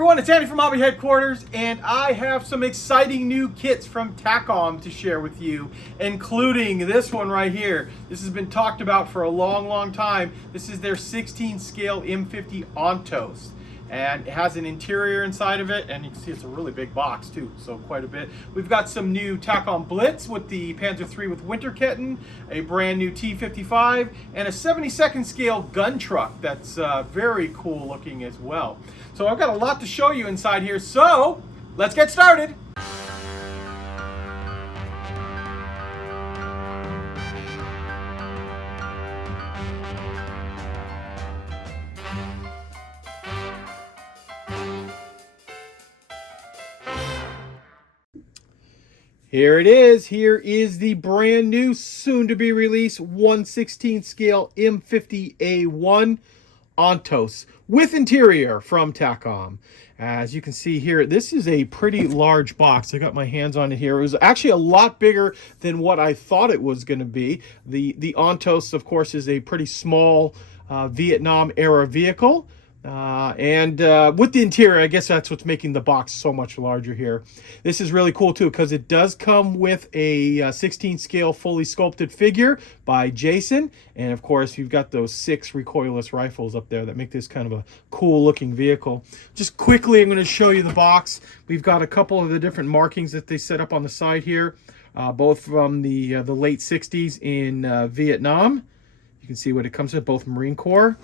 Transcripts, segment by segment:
everyone, it's Andy from Hobby Headquarters, and I have some exciting new kits from Takom to share with you, including this one right here. This has been talked about for a long time. This is their 16 scale M50 Ontos, and it has an interior inside of it, and you can see it's a really big box too, so quite a bit. We've got some new Takom Blitz with the Panzer III with winter kitten, a brand new T55, and a 72nd scale gun truck that's very cool looking as well. So I've got a lot to show you inside here, so let's get started. Here it is. Here is the brand new, soon to be released 1/16 scale M50A1 Ontos with interior from Takom. As you can see here, this is a pretty large box. I got my hands on it here. It was actually a lot bigger than what I thought it was going to be. The Ontos, of course, is a pretty small Vietnam era vehicle. With the interior, I guess that's what's making the box so much larger here. This is really cool too, because it does come with a 16 scale fully sculpted figure by Jason, and of course you've got those 6 recoilless rifles up there that make this kind of a cool looking vehicle. Just quickly, I'm going to show you the box. We've got a couple of the different markings that they set up on the side here, both from the late 60s in Vietnam. You can see what it comes with, both Marine Corps.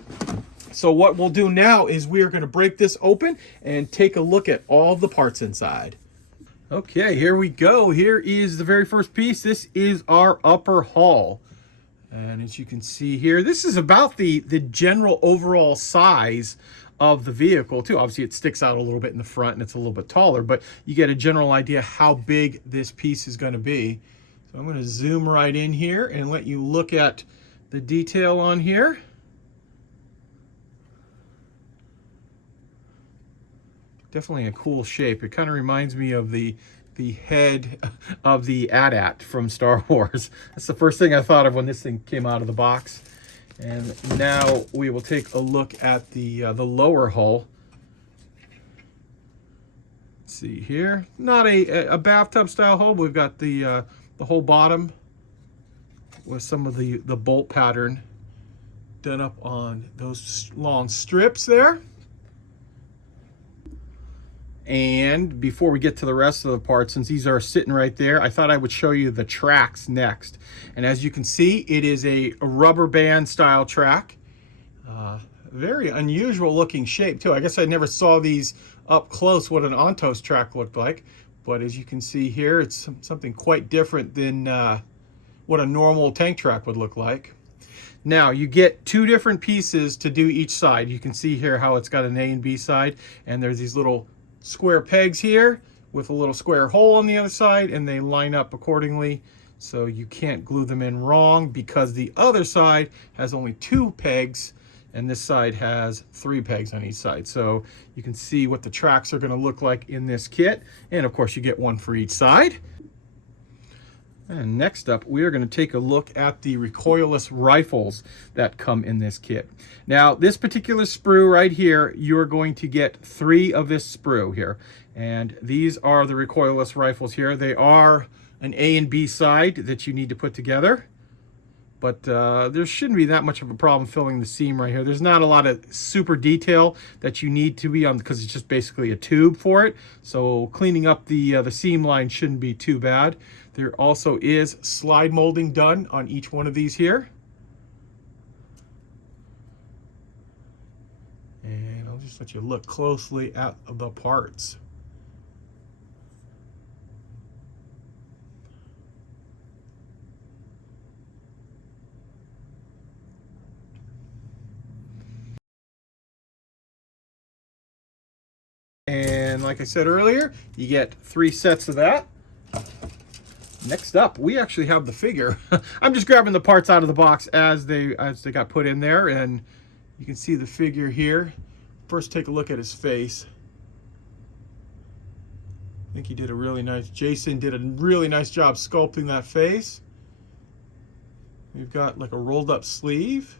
So what we'll do now is we are going to break this open and take a look at all the parts inside. Okay, here we go. Here is the very first piece. This is our upper hull. And as you can see here, this is about the general overall size of the vehicle too. Obviously it sticks out a little bit in the front and it's a little bit taller, but you get a general idea how big this piece is going to be. So I'm going to zoom right in here and let you look at the detail on here. Definitely a cool shape. It kind of reminds me of the head of the AT-AT from Star Wars. That's the first thing I thought of when this thing came out of the box. And now we will take a look at the lower hull. Let's see here. Not a bathtub style hull. We've got the whole bottom with some of the bolt pattern done up on those long strips there. And before we get to the rest of the parts, since these are sitting right there, I thought I would show you the tracks next. And as you can see, it is a rubber band style track. Very unusual looking shape too. I guess I never saw these up close, what an Ontos track looked like. But as you can see here, it's something quite different than what a normal tank track would look like. Now you get 2 different pieces to do each side. You can see here how it's got an A and B side, and there's these little square pegs here with a little square hole on the other side, and they line up accordingly, so you can't glue them in wrong, because the other side has only 2 pegs and this side has 3 pegs on each side. So you can see what the tracks are going to look like in this kit, and of course you get 1 for each side. And next up, we are going to take a look at the recoilless rifles that come in this kit. Now, this particular sprue right here, you're going to get 3 of this sprue here. And these are the recoilless rifles here. They are an A and B side that you need to put together. But there shouldn't be that much of a problem filling the seam right here. There's not a lot of super detail that you need to be on, because it's just basically a tube for it. So cleaning up the seam line shouldn't be too bad. There also is slide molding done on each one of these here. And I'll just let you look closely at the parts. And like I said earlier, you get 3 sets of that. Next up, we actually have the figure. I'm just grabbing the parts out of the box as they got put in there, and you can see the figure here. First, take a look at his face. I think he did a really nice, Jason did a really nice job sculpting that face. We've got like a rolled up sleeve,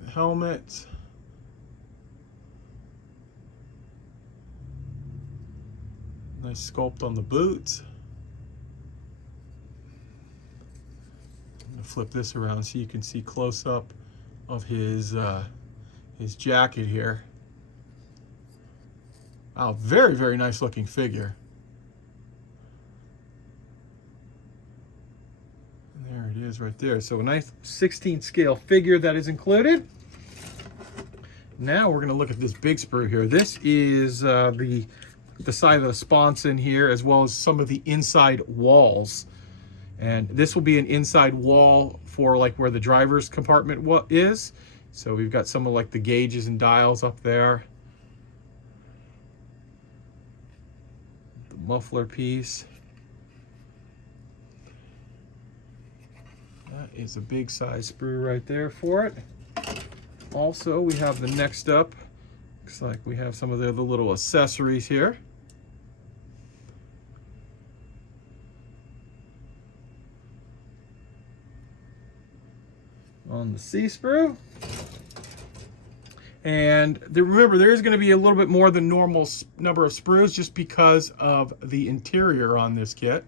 the helmet, Nice sculpt on the boots. I'm gonna flip this around so you can see close up of his jacket here. Wow, very, very nice looking figure. And there it is right there. So a nice 16 scale figure that is included. Now we're gonna look at this big sprue here. This is the side of the sponson here, as well as some of the inside walls. And this will be an inside wall for like where the driver's compartment is. So we've got some of like the gauges and dials up there. The muffler piece. That is a big size sprue right there for it. Also, we have the next up. Looks like we have some of the little accessories here. On the C sprue. And remember, there is going to be a little bit more than normal number of sprues just because of the interior on this kit.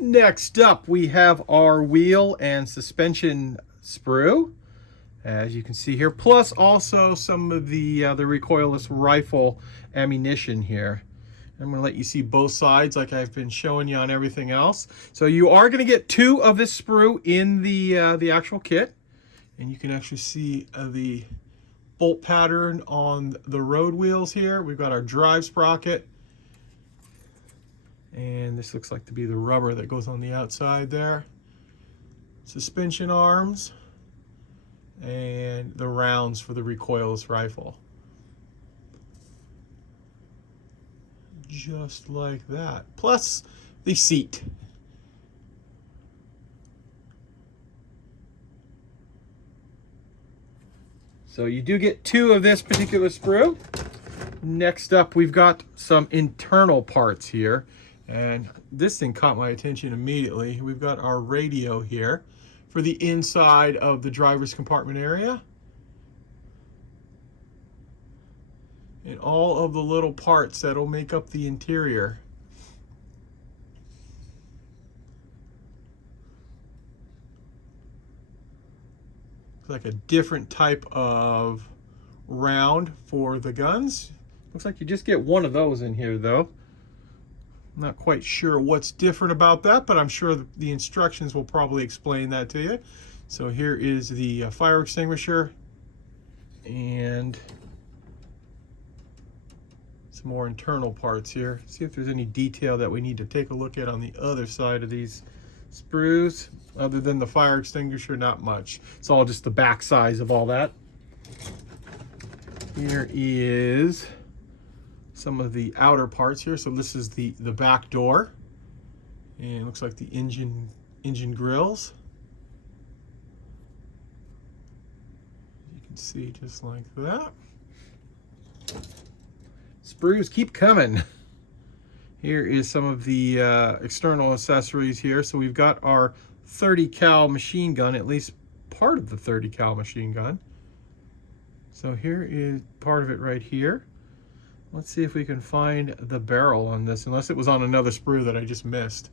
Next up, we have our wheel and suspension sprue, as you can see here, plus also some of the recoilless rifle ammunition here. I'm going to let you see both sides like I've been showing you on everything else. So you are going to get 2 of this sprue in the actual kit, and you can actually see the bolt pattern on the road wheels here. We've got our drive sprocket. And this looks like to be the rubber that goes on the outside there. Suspension arms. And the rounds for the recoilless rifle. Just like that. Plus the seat. So you do get 2 of this particular sprue. Next up, we've got some internal parts here. And this thing caught my attention immediately. We've got our radio here for the inside of the driver's compartment area. And all of the little parts that'll make up the interior. It's like a different type of round for the guns. Looks like you just get 1 of those in here though. Not quite sure what's different about that, but I'm sure the instructions will probably explain that to you. So here is the fire extinguisher and some more internal parts here. See if there's any detail that we need to take a look at on the other side of these sprues. Other than the fire extinguisher, not much. It's all just the back size of all that. Here is some of the outer parts here. So this is the back door, and it looks like the engine grills. You can see just like that. Sprues keep coming. Here is some of the external accessories here. So we've got our 30 cal machine gun, at least part of the 30 cal machine gun. So here is part of it right here. Let's see if we can find the barrel on this, unless it was on another sprue that I just missed.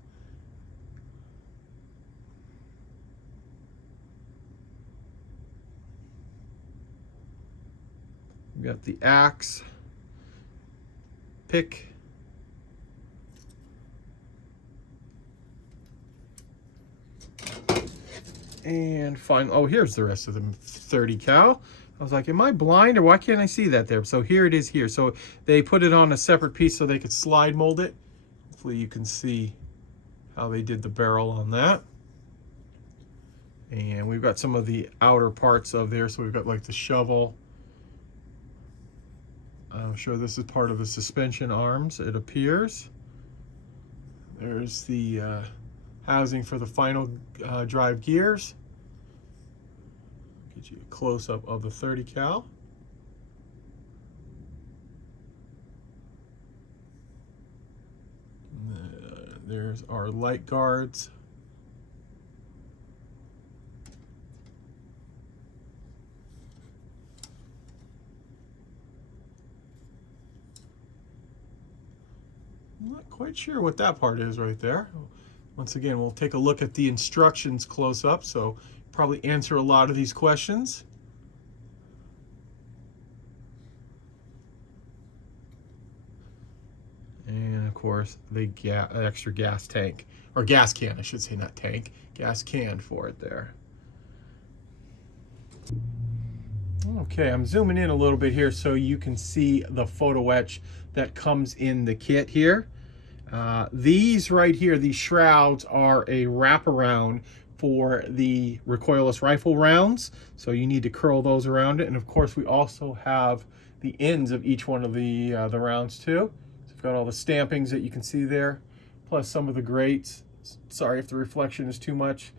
We've got the axe, pick, and find, oh, here's the rest of the 30 cal. I was like, am I blind or why can't I see that there? So here it is here. So they put it on a separate piece so they could slide mold it. Hopefully you can see how they did the barrel on that. And we've got some of the outer parts of there. So we've got like the shovel. I'm sure this is part of the suspension arms, it appears. There's the housing for the final drive gears. Get you a close-up of the 30 cal. There's our light guards. I'm not quite sure what that part is right there. Once again, we'll take a look at the instructions close up, so probably answer a lot of these questions. And of course, the extra gas tank, or gas can, I should say, not tank, gas can for it there. Okay, I'm zooming in a little bit here so you can see the Photoetch that comes in the kit here. These right here, these shrouds, are a wraparound for the recoilless rifle rounds, so you need to curl those around it. And of course, we also have the ends of each one of the rounds too. So we've got all the stampings that you can see there, plus some of the grates. Sorry if the reflection is too much.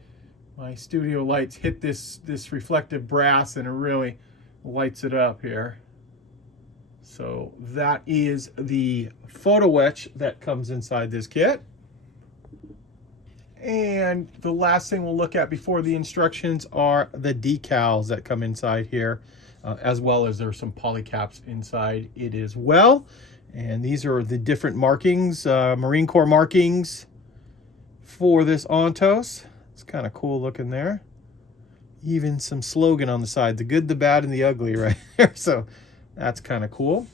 My studio lights hit this reflective brass and it really lights it up here. So that is the Photoetch that comes inside this kit. And the last thing we'll look at before the instructions are the decals that come inside here, as well as there's some polycaps inside it as well. And these are the different markings, Marine Corps markings for this Ontos. It's kind of cool looking there. Even some slogan on the side, the good, the bad, and the ugly right there. So that's kind of cool.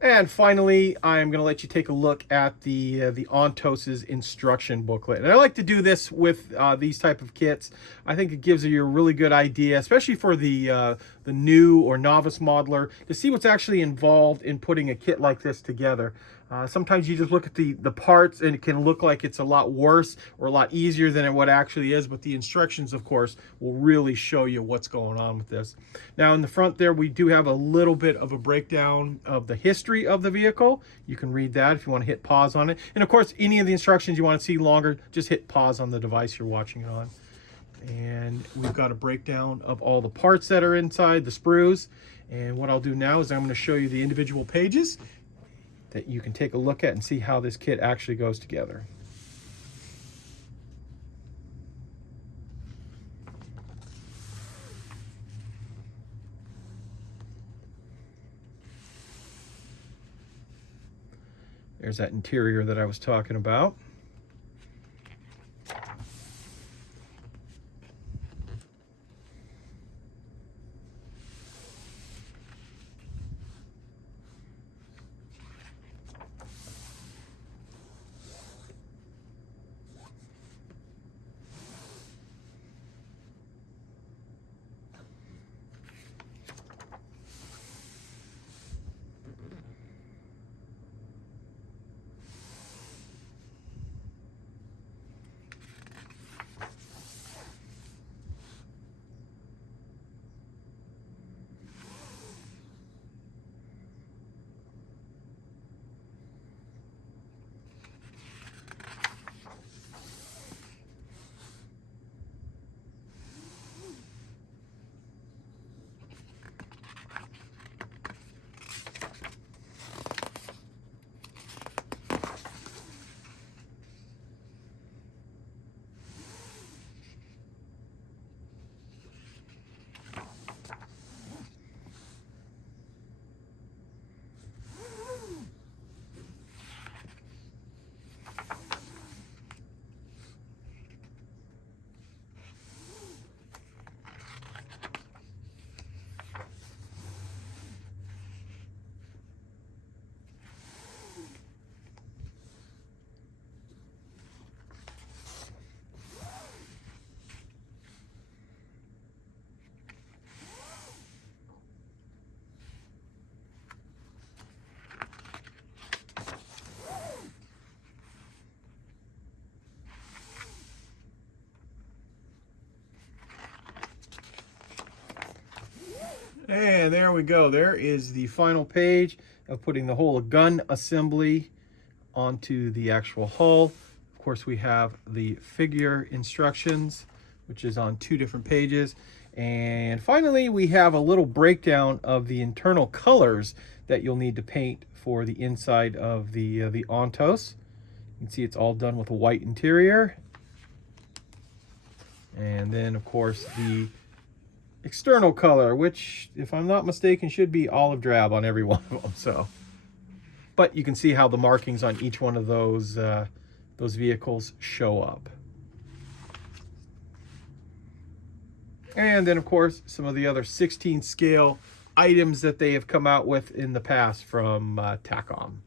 And finally, I'm going to let you take a look at the Ontos's instruction booklet. And I like to do this with these type of kits. I think it gives you a really good idea, especially for the new or novice modeler, to see what's actually involved in putting a kit like this together. Sometimes you just look at the parts and it can look like it's a lot worse or a lot easier than what actually is, but the instructions, of course, will really show you what's going on with this. Now in the front there, we do have a little bit of a breakdown of the history of the vehicle. You can read that if you want to hit pause on it. And of course, any of the instructions you want to see longer, just hit pause on the device you're watching it on. And we've got a breakdown of all the parts that are inside, the sprues. And what I'll do now is I'm going to show you the individual pages that you can take a look at and see how this kit actually goes together. There's that interior that I was talking about. And there we go. There is the final page of putting the whole gun assembly onto the actual hull. Of course, we have the figure instructions which is on 2 different pages. And finally, we have a little breakdown of the internal colors that you'll need to paint for the inside of the Ontos. You can see it's all done with a white interior. And then, of course, the external color, which, if I'm not mistaken, should be olive drab on every one of them. So, but you can see how the markings on each one of those vehicles show up. And then, of course, some of the other 16 scale items that they have come out with in the past from Takom.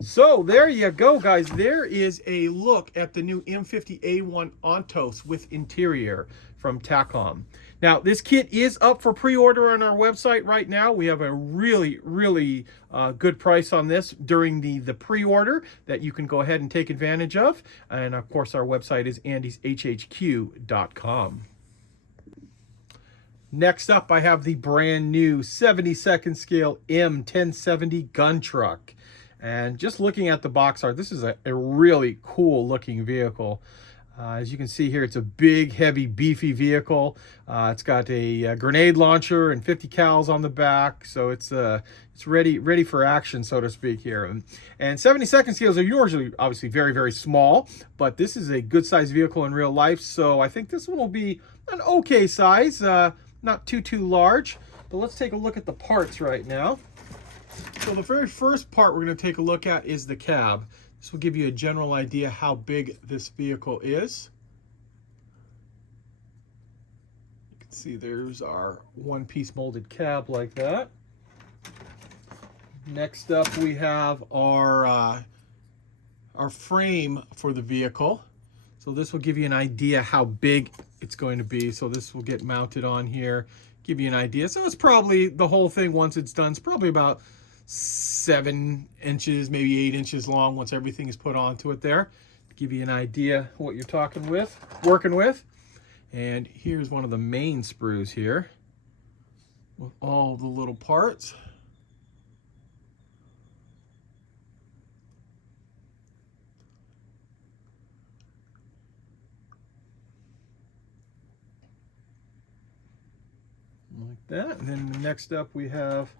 So there you go, guys. There is a look at the new M50A1 Ontos with interior from Takom. Now, this kit is up for pre-order on our website right now. We have a really good price on this during the pre-order that you can go ahead and take advantage of. And, of course, our website is andyshhq.com. Next up, I have the brand new 72nd scale M1070 gun truck. And just looking at the box art, this is a really cool looking vehicle. As you can see here, it's a big, heavy, beefy vehicle. It's got a grenade launcher and 50 cals on the back, so it's ready for action, so to speak here. And 72nd scales are usually obviously very small, but this is a good sized vehicle in real life, so I think this one will be an okay size, not too large. But let's take a look at the parts right now. So the very first part we're going to take a look at is the cab. This will give you a general idea how big this vehicle is. You can see there's our one-piece molded cab like that. Next up, we have our frame for the vehicle. So this will give you an idea how big it's going to be. So this will get mounted on here, give you an idea. So it's probably, the whole thing, once it's done, it's probably about 7 inches, maybe 8 inches long once everything is put onto it there. To give you an idea what you're working with. And here's one of the main sprues here with all the little parts. Like that. And then next up we have,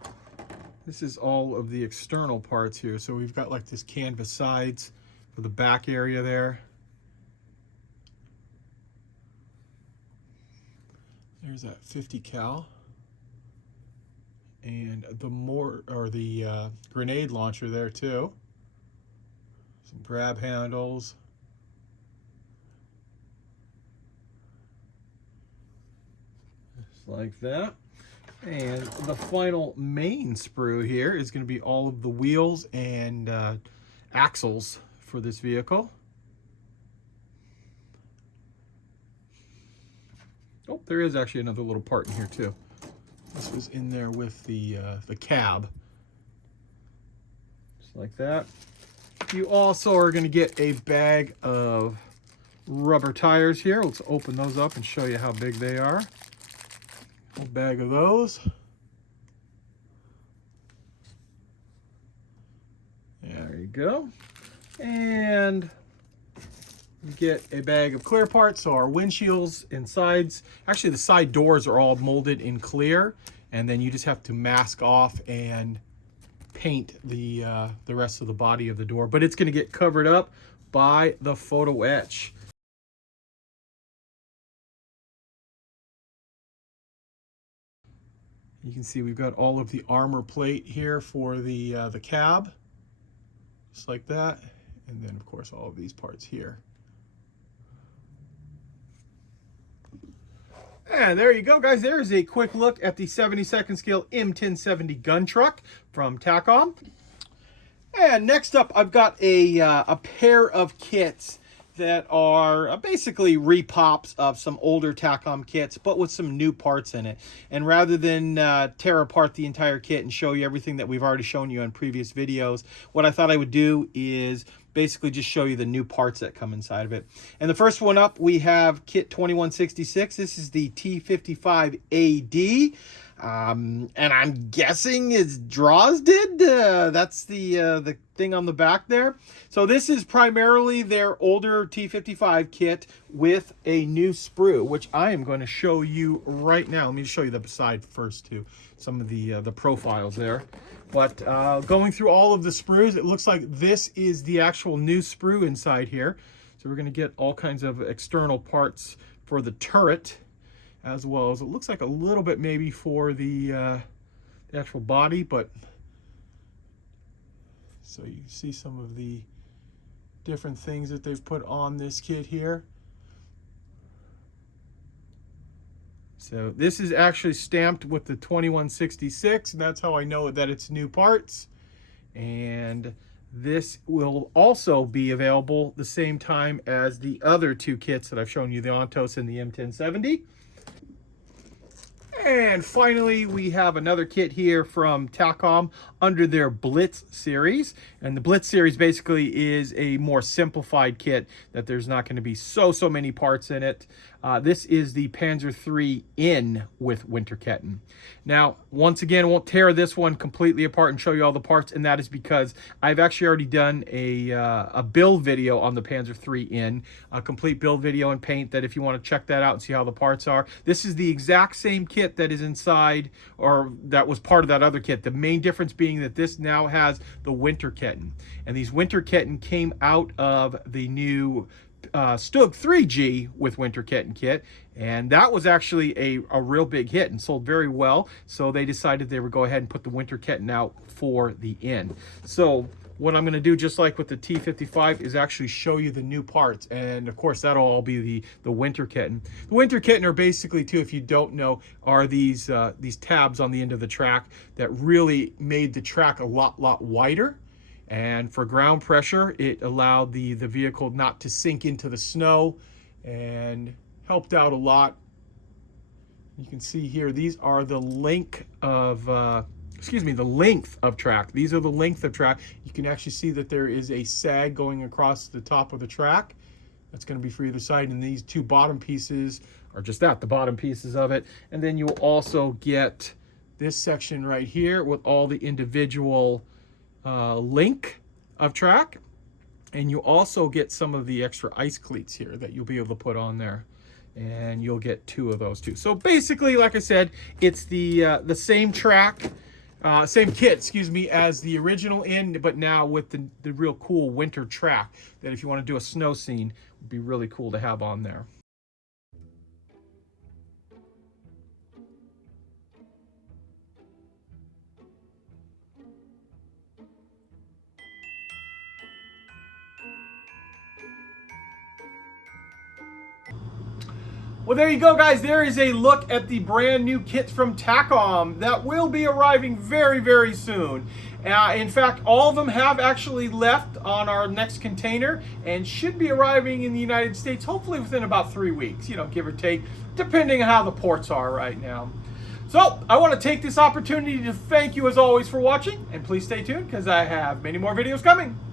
this is all of the external parts here. So we've got like this canvas sides for the back area there. There's that 50 cal. And the grenade launcher there too. Some grab handles. Just like that. And the final main sprue here is going to be all of the wheels and axles for this vehicle. Oh, there is actually another little part in here too. This was in there with the cab. Just like that. You also are going to get a bag of rubber tires here. Let's open those up and show you how big they are. A bag of those. There you go. And you get a bag of clear parts, so our windshields and sides. Actually, the side doors are all molded in clear, and then you just have to mask off and paint the rest of the body of the door. But it's going to get covered up by the Photoetch. You can see we've got all of the armor plate here for the cab, just like that, and then of course all of these parts here. And there you go, guys. There's a quick look at the 72nd scale M1070 gun truck from Takom. And next up, I've got a pair of kits that are basically repops of some older Takom kits, but with some new parts in it. And rather than tear apart the entire kit and show you everything that we've already shown you on previous videos, what I thought I would do is basically just show you the new parts that come inside of it. And the first one up, we have kit 2166. This is the T55AD. And I'm guessing it's Draws did. That's the thing on the back there. So this is primarily their older T55 kit with a new sprue, which I am going to show you right now. Let me show you the side first too, some of the profiles there. But going through all of the sprues, it looks like this is the actual new sprue inside here. So we're going to get all kinds of external parts for the turret, as well as it looks like a little bit maybe for the actual body, but so you can see some of the different things that they've put on this kit here. So this is actually stamped with the 2166, and that's how I know that it's new parts. And this will also be available the same time as the other two kits that I've shown you, the Ontos and the M1070. And finally, we have another kit here from Takom under their Blitz series. And the Blitz series basically is a more simplified kit that there's not going to be so many parts in it. This is the Panzer III in with Winterketten. Now, once again, I won't tear this one completely apart and show you all the parts, and that is because I've actually already done a build video on the Panzer III in, a complete build video in paint, that if you want to check that out and see how the parts are. This is the exact same kit that is inside, or that was part of that other kit. The main difference being that this now has the Winterketten. And these Winterketten came out of the new Stug 3G with Winterketten kit, and that was actually a real big hit and sold very well, so they decided they would go ahead and put the Winterketten out for the in. So what I'm going to do, just like with the T55, is actually show you the new parts, and of course that'll all be the Winterketten. The Winterketten are basically, too, if you don't know, are these tabs on the end of the track that really made the track a lot wider. And for ground pressure, it allowed the vehicle not to sink into the snow and helped out a lot. You can see here, these are the length of, the length of track. These are the length of track. You can actually see that there is a sag going across the top of the track. That's going to be for either side. And these two bottom pieces are just that, the bottom pieces of it. And then you'll also get this section right here with all the individual link of track, and you also get some of the extra ice cleats here that you'll be able to put on there, and you'll get 2 of those too. So basically, like I said, it's the same track, same kit, excuse me, as the original in, but now with the real cool winter track that if you want to do a snow scene, would be really cool to have on there. Well, there you go, guys. There is a look at the brand new kits from Takom that will be arriving very soon. In fact, all of them have actually left on our next container and should be arriving in the United States hopefully within about 3 weeks, give or take, depending on how the ports are right now. So I want to take this opportunity to thank you as always for watching, and please stay tuned because I have many more videos coming.